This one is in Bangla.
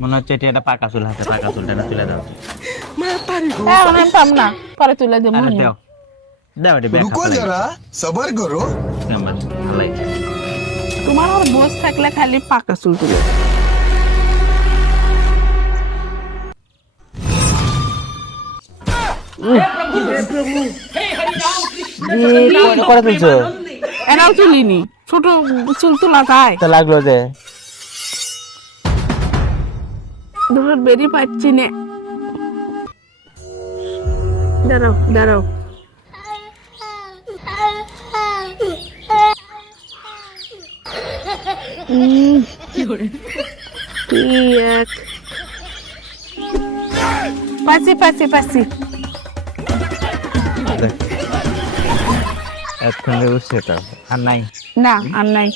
মনে হচ্ছে এটা পাকা চুল হাতে পাকা চুলটা না তুলে দাও এখন আমি পাম না পরে তুলে দেবো আরে দাও দাও এটা ব্যাগ रुको जरा सबर करो নাম্বার ভালোই তোমার আর বস থাকলে খালি পাকা চুল তুলে করে তুলছো এরাও তুলিনি ছোট চুল তোলা যায় তো লাগলো যে দুটো বেরি পাচ্ছি না দাঁড়াও দাঁড়াও এক পাচ্ছি পাচ্ছি পাচ্ছি এখন বুঝছে তো আর নাই না আর নাই